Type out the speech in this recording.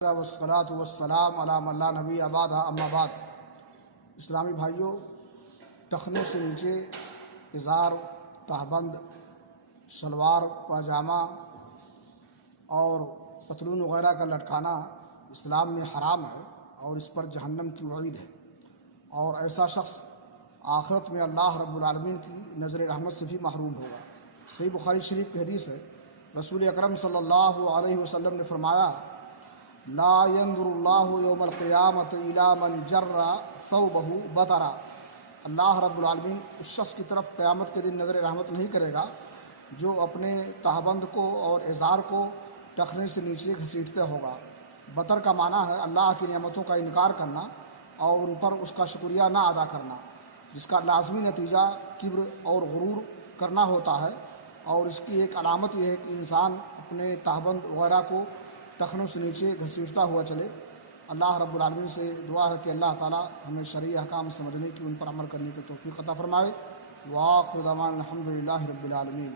والصلاة والسلام علی من لا نبی بعد اما بعد۔ اسلامی بھائیوں، ٹخنوں سے نیچے ازار، تہبند، شلوار، پاجامہ اور پتلون وغیرہ کا لٹکانا اسلام میں حرام ہے اور اس پر جہنم کی وعید ہے، اور ایسا شخص آخرت میں اللہ رب العالمین کی نظر رحمت سے بھی محروم ہوگا۔ صحیح بخاری شریف کی حدیث ہے، رسول اکرم صلی اللہ علیہ وسلم نے فرمایا: لا ينظر اللہ یوم القیامۃ الی من جر ثوبہ بطرا۔ اللہ رب العالمین اس شخص کی طرف قیامت کے دن نظر رحمت نہیں کرے گا جو اپنے تہبند کو اور ازار کو ٹخنے سے نیچے گھسیٹتا ہوگا۔ بطر کا معنی ہے اللہ کی نعمتوں کا انکار کرنا اور ان پر اس کا شکریہ نہ ادا کرنا، جس کا لازمی نتیجہ کبر اور غرور کرنا ہوتا ہے، اور اس کی ایک علامت یہ ہے کہ انسان اپنے تہبند وغیرہ کو ٹخنوں سے نیچے گھسیٹتا ہوا چلے۔ اللہ رب العالمین سے دعا ہے کہ اللہ تعالی ہمیں شرعی احکام سمجھنے کی، ان پر عمل کرنے کی توفیق عطا فرمائے۔ وآخر دعوانا الحمد للہ رب العالمین۔